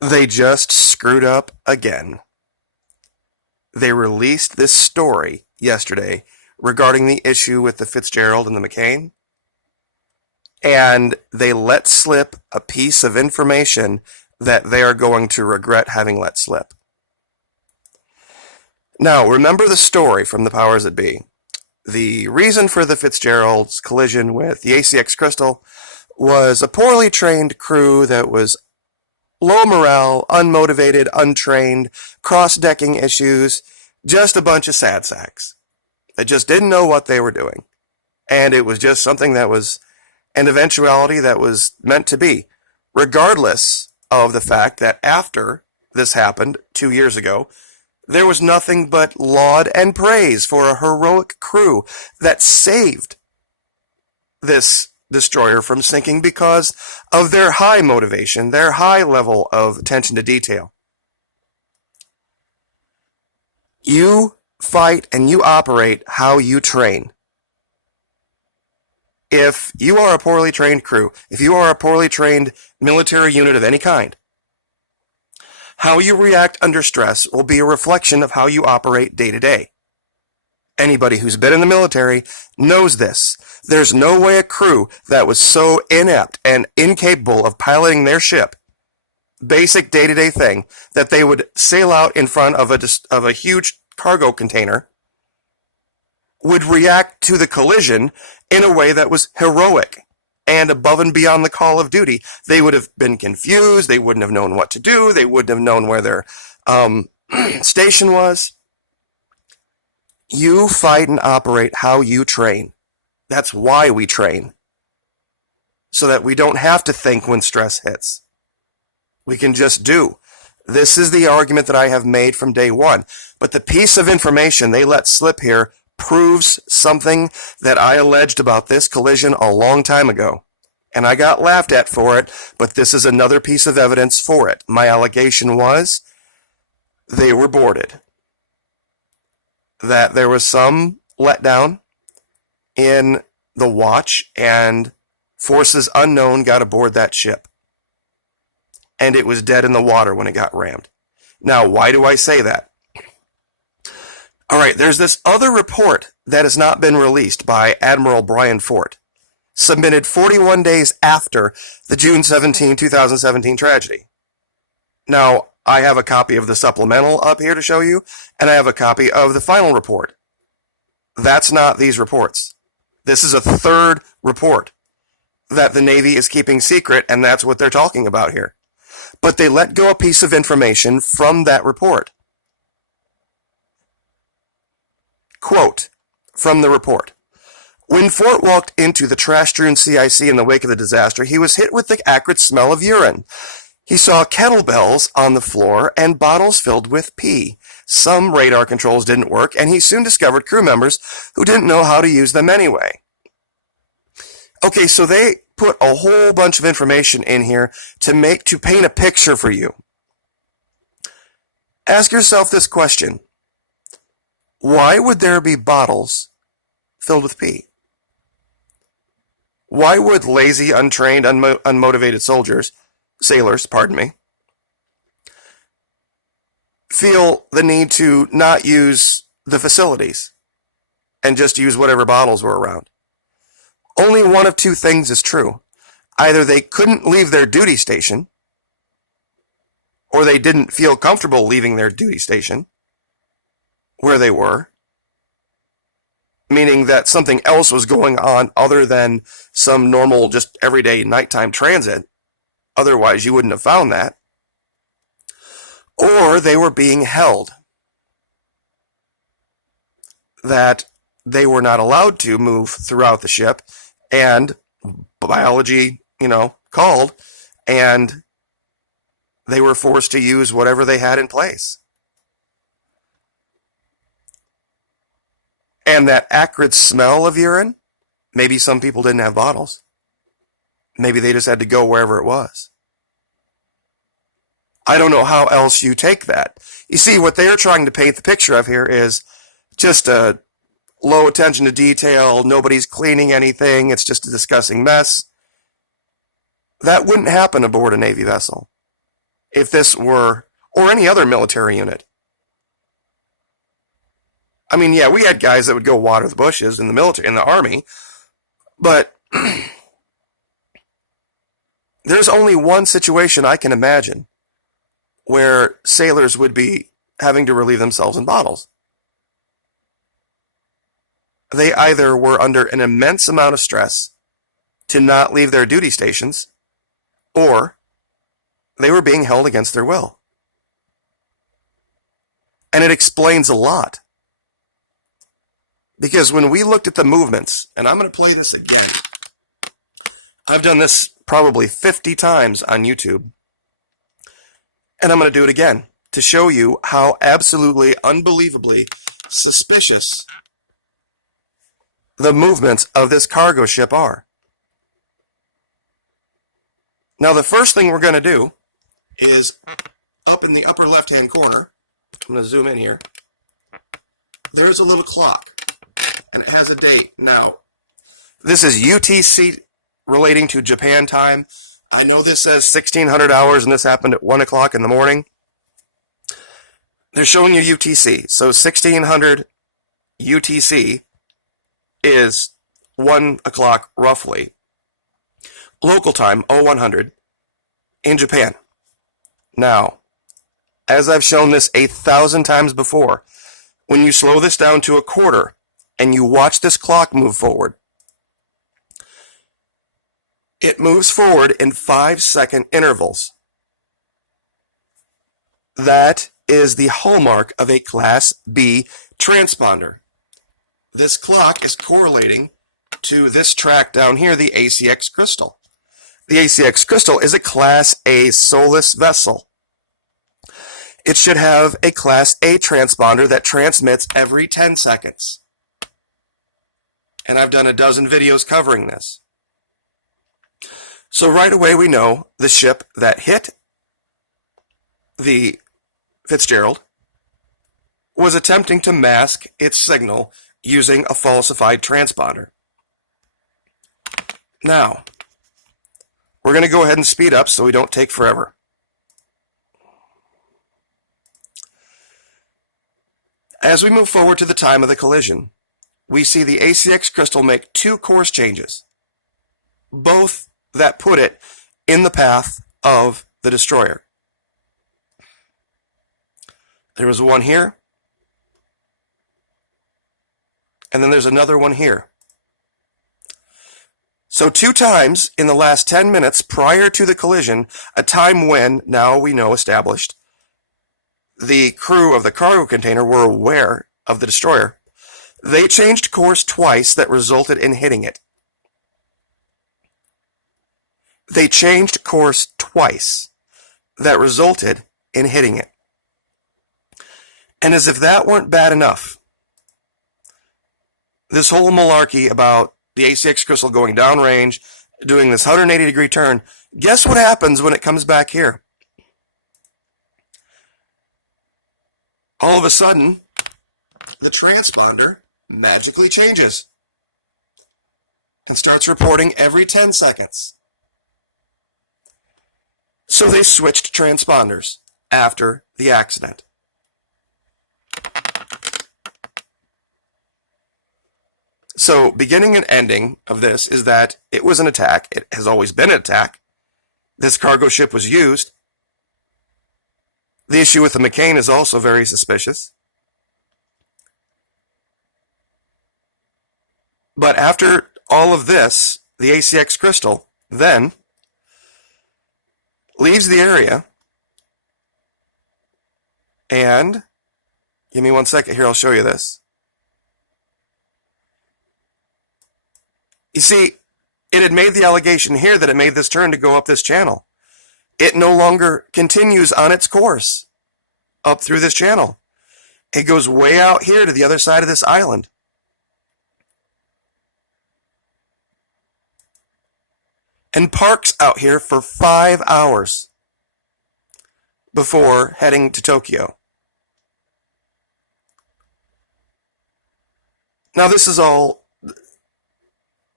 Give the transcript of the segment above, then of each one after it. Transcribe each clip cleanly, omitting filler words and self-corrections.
They just screwed up again. They released this story yesterday regarding the issue with the Fitzgerald and the McCain, and they let slip a piece of information that they are going to regret having let slip. Now, remember the story from the powers that be. The reason for the Fitzgerald's collision with the ACX Crystal was a poorly trained crew that was low morale, unmotivated, untrained, cross-decking issues, just a bunch of sad sacks that just didn't know what they were doing. And it was just something that was an eventuality that was meant to be, regardless of the fact that after this happened 2 years ago, there was nothing but laud and praise for a heroic crew that saved this destroyer from sinking because of their high motivation, their high level of attention to detail. You fight and you operate how you train. If you are a poorly trained crew, if you are a poorly trained military unit of any kind, how you react under stress will be a reflection of how you operate day to day. Anybody who's been in the military knows this. There's no way a crew that was so inept and incapable of piloting their ship, basic day-to-day thing, that they would sail out in front of a huge cargo container, would react to the collision in a way that was heroic and above and beyond the call of duty. They would have been confused. They wouldn't have known what to do. They wouldn't have known where their station was. You fight and operate how you train. That's why we train. So that we don't have to think when stress hits. We can just do. This is the argument that I have made from day one. But the piece of information they let slip here proves something that I alleged about this collision a long time ago. And I got laughed at for it, but this is another piece of evidence for it. My allegation was they were boarded. That there was some letdown in the watch and forces unknown got aboard that ship. And it was dead in the water when it got rammed. Now, why do I say that? All right, there's this other report that has not been released by Admiral Brian Fort, submitted 41 days after the June 17, 2017 tragedy. Now, I have a copy of the supplemental up here to show you, and I have a copy of the final report. That's not these reports. This is a third report that the Navy is keeping secret, and that's what they're talking about here. But they let go a piece of information from that report. Quote from the report. When Fort walked into the trash-strewn CIC in the wake of the disaster, he was hit with the acrid smell of urine. He saw kettlebells on the floor and bottles filled with pee. Some radar controls didn't work, and he soon discovered crew members who didn't know how to use them anyway. Okay, so they put a whole bunch of information in here to paint a picture for you. Ask yourself this question. Why would there be bottles filled with pee? Why would lazy, untrained, unmotivated sailors, feel the need to not use the facilities and just use whatever bottles were around? Only one of two things is true. Either they couldn't leave their duty station, or they didn't feel comfortable leaving their duty station where they were, meaning that something else was going on other than some normal, just everyday nighttime transit. Otherwise, you wouldn't have found that. Or they were being held. That they were not allowed to move throughout the ship, and biology, called, and they were forced to use whatever they had in place. And that acrid smell of urine, maybe some people didn't have bottles. Maybe they just had to go wherever it was. I don't know how else you take that. You see, what they are trying to paint the picture of here is just a low attention to detail, nobody's cleaning anything, it's just a disgusting mess. That wouldn't happen aboard a Navy vessel. if this were, or any other military unit. I mean, yeah, we had guys that would go water the bushes in the military, in the Army, but there's only one situation I can imagine where sailors would be having to relieve themselves in bottles. They either were under an immense amount of stress to not leave their duty stations, or they were being held against their will. And it explains a lot. Because when we looked at the movements, and I'm going to play this again. I've done this probably 50 times on YouTube. And I'm going to do it again to show you how absolutely, unbelievably suspicious the movements of this cargo ship are. Now, the first thing we're going to do is up in the upper left-hand corner. I'm going to zoom in here. There's a little clock, and it has a date. Now, this is UTC relating to Japan time. I know this says 1600 hours, and this happened at 1 o'clock in the morning. They're showing you UTC. So 1600 UTC is 1 o'clock roughly. Local time, 0100, in Japan. Now, as I've shown this 1,000 times before, when you slow this down to a quarter and you watch this clock move forward, it moves forward in 5-second intervals. That is the hallmark of a Class B transponder. This clock is correlating to this track down here, the ACX Crystal. The ACX Crystal is a Class A soulless vessel. It should have a Class A transponder that transmits every 10 seconds. And I've done a dozen videos covering this. So right away we know the ship that hit the Fitzgerald was attempting to mask its signal using a falsified transponder. Now, we're going to go ahead and speed up so we don't take forever. As we move forward to the time of the collision, we see the ACX Crystal make 2 course changes, both that put it in the path of the destroyer. There was one here, and then there's another one here. So 2 times in the last 10 minutes prior to the collision, a time when, now we know established, the crew of the cargo container were aware of the destroyer, they changed course twice that resulted in hitting it. They changed course twice that resulted in hitting it. And as if that weren't bad enough, this whole malarkey about the ACX Crystal going downrange, doing this 180-degree turn, guess what happens when it comes back here? All of a sudden, the transponder magically changes and starts reporting every 10 seconds. So they switched transponders after the accident. So beginning and ending of this is that it was an attack. It has always been an attack. This cargo ship was used. The issue with the McCain is also very suspicious. But after all of this, the ACX Crystal then leaves the area, and give me 1 second here, I'll show you this. You see, it had made the allegation here that it made this turn to go up this channel. It no longer continues on its course up through this channel. It goes way out here to the other side of this island. And parks out here for 5 hours before heading to Tokyo. Now, this is all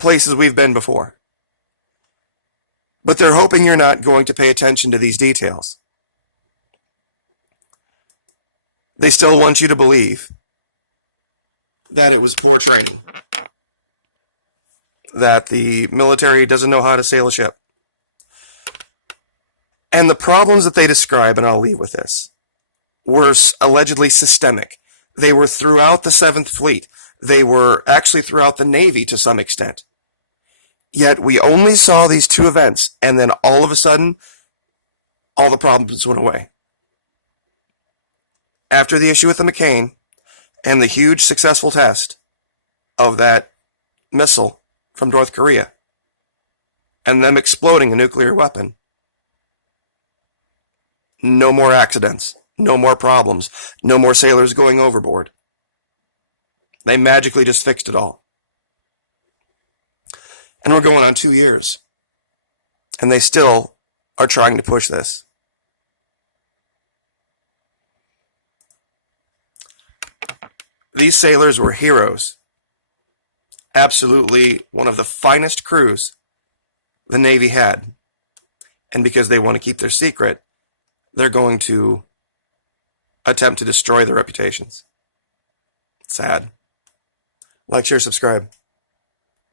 places we've been before. But they're hoping you're not going to pay attention to these details. They still want you to believe that it was poor training, that the military doesn't know how to sail a ship. And the problems that they describe, and I'll leave with this, were allegedly systemic. They were throughout the 7th Fleet. They were actually throughout the Navy to some extent. Yet we only saw these 2 events, and then all of a sudden, all the problems went away. After the issue with the McCain and the huge successful test of that missile from North Korea and them exploding a nuclear weapon, no more accidents, no more problems, no more sailors going overboard. They magically just fixed it all. And we're going on 2 years. And they still are trying to push this. These sailors were heroes. Absolutely one of the finest crews the Navy had. And because they want to keep their secret, they're going to attempt to destroy their reputations. Sad. Like, share, subscribe.